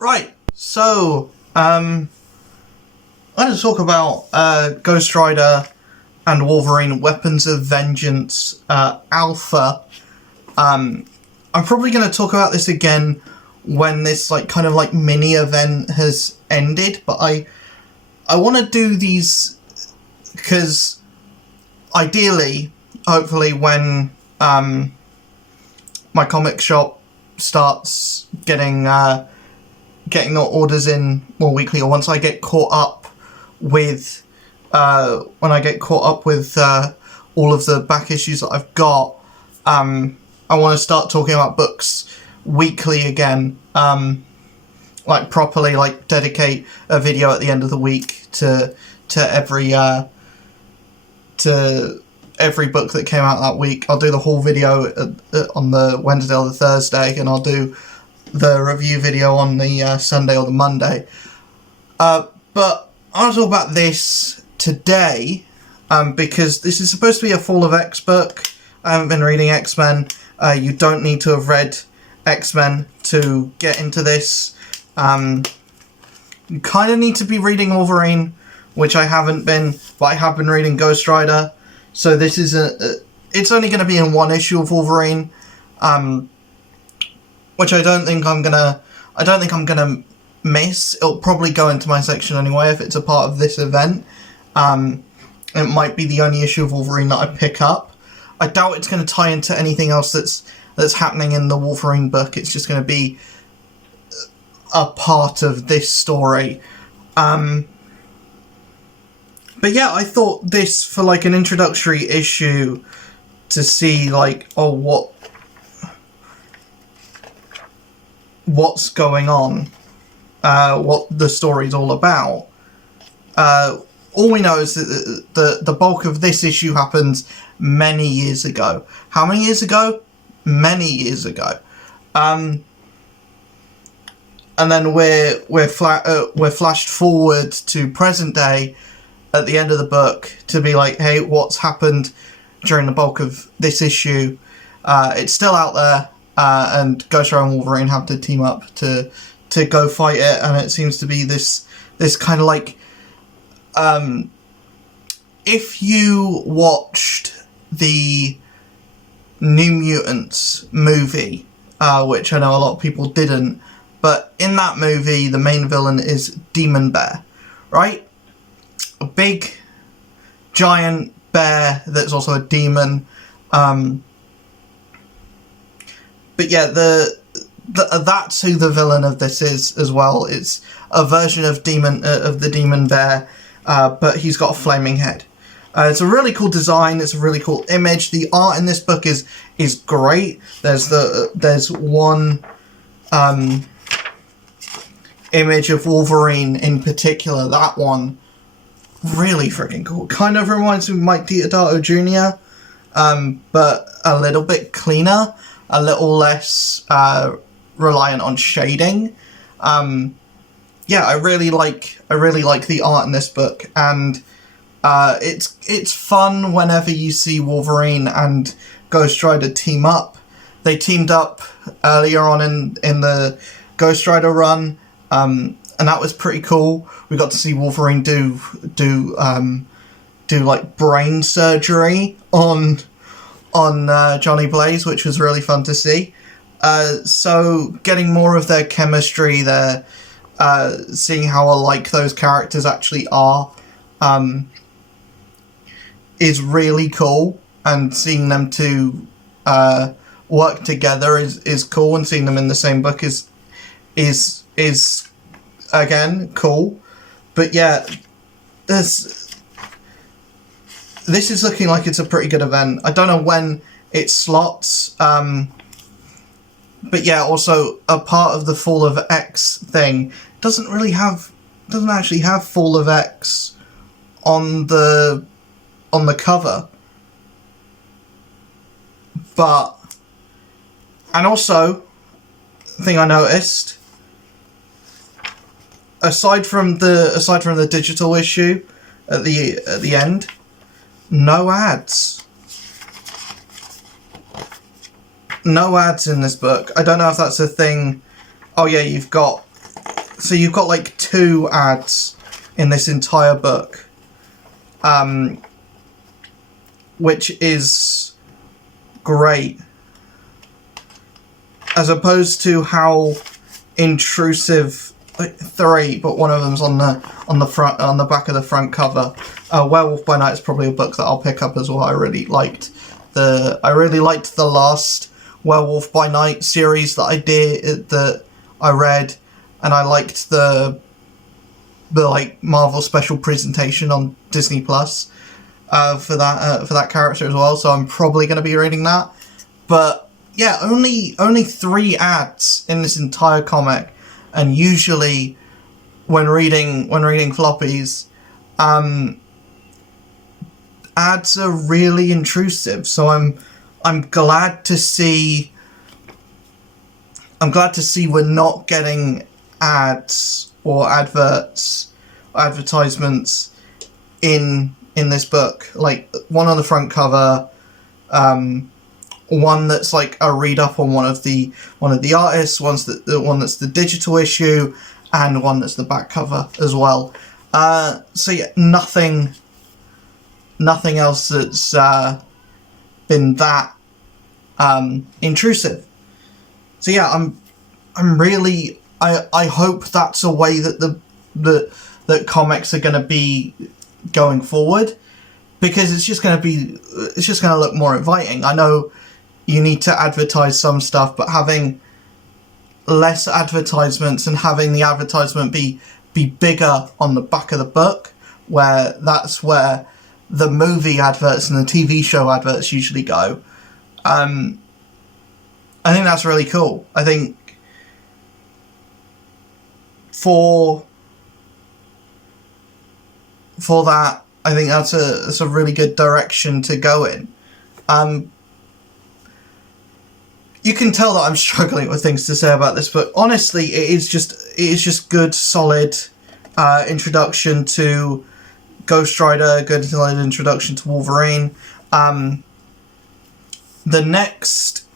Right, so, I'm going to talk about Ghost Rider and Wolverine Weapons of Vengeance Alpha. I'm probably going to talk about this again when this kind of mini event has ended, but I want to do these because ideally, hopefully when my comic shop starts getting the orders in more weekly, or once I get caught up with all of the back issues that I've got, I want to start talking about books weekly again, properly, dedicate a video at the end of the week to every book that came out that week. I'll do the whole video on the Wednesday or the Thursday, and I'll do the review video on the Sunday or the Monday. But I want to talk about this today because this is supposed to be a Fall of X book. I haven't been reading X-Men. You don't need to have read X-Men to get into this. You kind of need to be reading Wolverine, which I haven't been, but I have been reading Ghost Rider. So this is it's only going to be in one issue of Wolverine, which I don't think I'm gonna miss. It'll probably go into my section anyway if it's a part of this event. It might be the only issue of Wolverine that I pick up. I doubt it's going to tie into anything else that's happening in the Wolverine book. It's just going to be a part of this story. But yeah, I thought this for an introductory issue to see what's going on, what the story's all about. All we know is that the bulk of this issue happens many years ago. How many years ago? Many years ago. And then we're flashed forward to present day at the end of the book to be hey, what's happened during the bulk of this issue? It's still out there, and Ghost Rider and Wolverine have to team up to go fight it, and it seems to be this kind of if you watched the New Mutants movie, which I know a lot of people didn't, but in that movie the main villain is Demon Bear, right? A big giant bear that's also a demon. But yeah, that's who the villain of this is as well. It's a version of the demon bear, but he's got a flaming head. It's a really cool design. It's a really cool image. The art in this book is great. There's one image of Wolverine in particular. That one really freaking cool. Kind of reminds me of Mike Deodato Jr., but a little bit cleaner, a little less reliant on shading. Yeah, I really like the art in this book, and it's fun whenever you see Wolverine and Ghost Rider team up. They teamed up earlier on in the Ghost Rider run, and that was pretty cool. We got to see Wolverine do brain surgery on Johnny Blaze, which was really fun to see. So getting more of their chemistry there, seeing how alike those characters actually are, is really cool, and seeing them two work together is cool, and seeing them in the same book is again cool. But yeah, this is looking like it's a pretty good event. I don't know when it slots, but yeah, also a part of the Fall of X thing doesn't actually have Fall of X on the cover. And also, thing I noticed, aside from the digital issue at the end, no ads. No ads in this book. I don't know if that's a thing. Oh yeah, you've got so you've got like 2 ads in this entire book, which is great, as opposed to how intrusive 3, but one of them's on the back of the front cover. Werewolf by Night is probably a book that I'll pick up as well. I really liked the last Werewolf by Night series that I read, and I liked the like Marvel special presentation on Disney Plus for that character as well. So I'm probably going to be reading that. But yeah, only 3 ads in this entire comic, and usually when reading floppies, ads are really intrusive. So I'm glad to see we're not getting ads or advertisements in this book. Like one on the front cover, one that's like a read up on one of the artists, one that's the digital issue, and one that's the back cover as well. So yeah, nothing else that's been that intrusive. So yeah, I'm really I hope that's a way that that comics are going to be going forward, because it's just going to look more inviting. I know you need to advertise some stuff, but having less advertisements and having the advertisement be bigger on the back of the book, that's where the movie adverts and the TV show adverts usually go. I think that's really cool. I think for that, I think that's a really good direction to go in. You can tell that I'm struggling with things to say about this, but honestly, it is just good, solid introduction to Ghost Rider, good solid introduction to Wolverine. The next,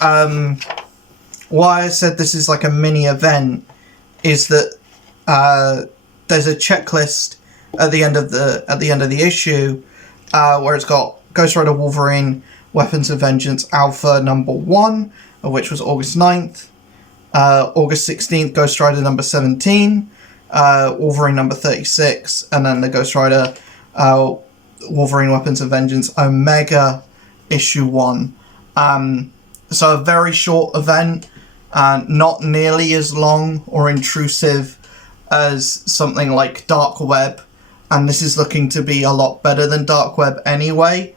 why I said this is like a mini event, is that there's a checklist at the end of the issue where it's got Ghost Rider Wolverine Weapons of Vengeance Alpha number 1, which was August 9th. August 16th, Ghost Rider number 17, Wolverine number 36, and then the Ghost Rider Wolverine Weapons of Vengeance Omega issue 1. So a very short event, not nearly as long or intrusive as something like Dark Web, and this is looking to be a lot better than Dark Web anyway.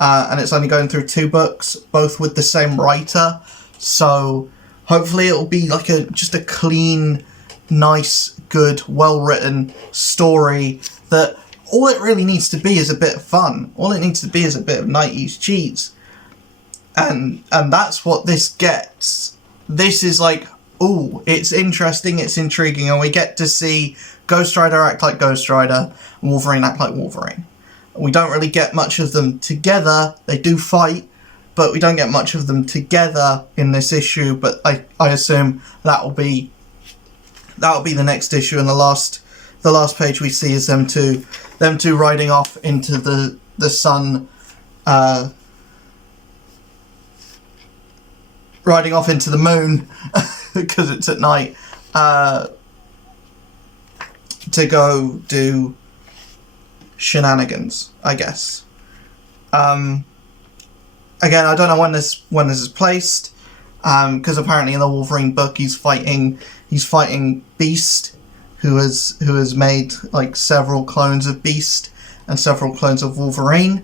And it's only going through 2 books, both with the same writer, so hopefully it'll be like just a clean, nice, good, well-written story that all it really needs to be is a bit of fun. All it needs to be is a bit of 90s cheese. And that's what this gets. This is like, ooh, it's interesting, it's intriguing, and we get to see Ghost Rider act like Ghost Rider, and Wolverine act like Wolverine. We don't really get much of them together. They do fight, but we don't get much of them together in this issue. But I assume that'll be the next issue, and the last page we see is them two riding off into the sun, riding off into the moon because it's at night, to go do shenanigans, I guess. Again, I don't know when this is placed, because apparently in the Wolverine book he's fighting Beast, who has made like several clones of Beast and several clones of Wolverine.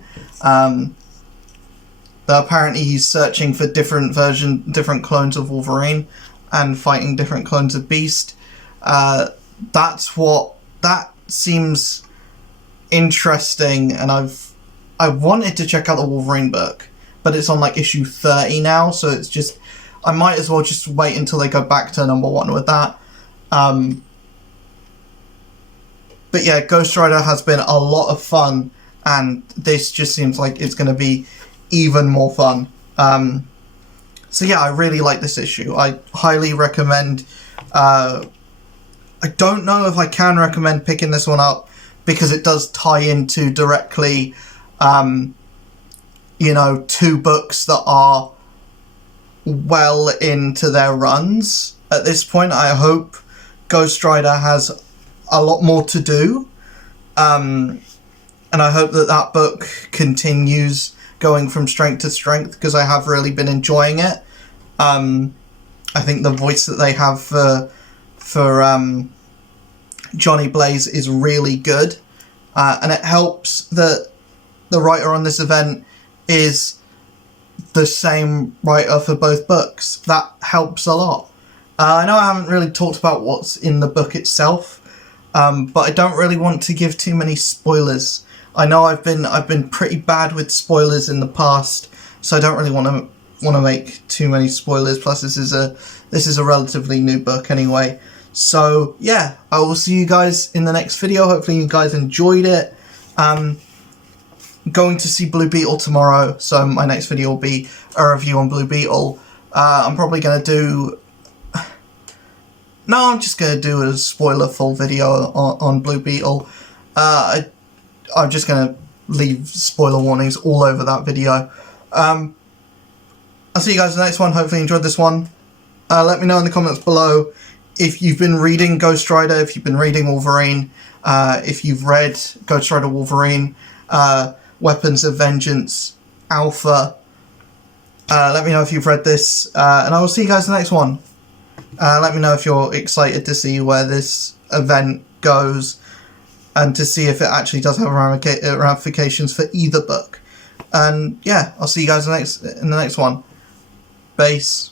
Apparently he's searching for different clones of Wolverine and fighting different clones of Beast. That seems interesting, and I wanted to check out the Wolverine book, but it's on like issue 30 now, so it's just, I might as well just wait until they go back to number 1 with that. But yeah, Ghost Rider has been a lot of fun, and this just seems like it's going to be even more fun. So yeah, I really like this issue. I highly recommend I don't know if I can recommend picking this one up because it does tie into directly, you know, two books that are well into their runs at this point. I hope Ghost Rider has a lot more to do, and I hope that that book continues going from strength to strength, because I have really been enjoying it. I think the voice that they have for Johnny Blaze is really good, and it helps that the writer on this event is the same writer for both books. That helps a lot. I know I haven't really talked about what's in the book itself, but I don't really want to give too many spoilers. I know I've been pretty bad with spoilers in the past, so I don't really want to make too many spoilers. Plus, this is a relatively new book anyway. So yeah, I will see you guys in the next video. Hopefully you guys enjoyed it. Going to see Blue Beetle tomorrow, so my next video will be a review on Blue Beetle. I'm probably going to do... No, I'm just going to do a spoiler-full video on Blue Beetle. I'm just going to leave spoiler warnings all over that video. I'll see you guys in the next one. Hopefully you enjoyed this one. Let me know in the comments below if you've been reading Ghost Rider, if you've been reading Wolverine, if you've read Ghost Rider Wolverine, Weapons of Vengeance, Alpha. Let me know if you've read this, and I will see you guys in the next one. Let me know if you're excited to see where this event goes, and to see if it actually does have ramifications for either book. And yeah, I'll see you guys in the next one. Base.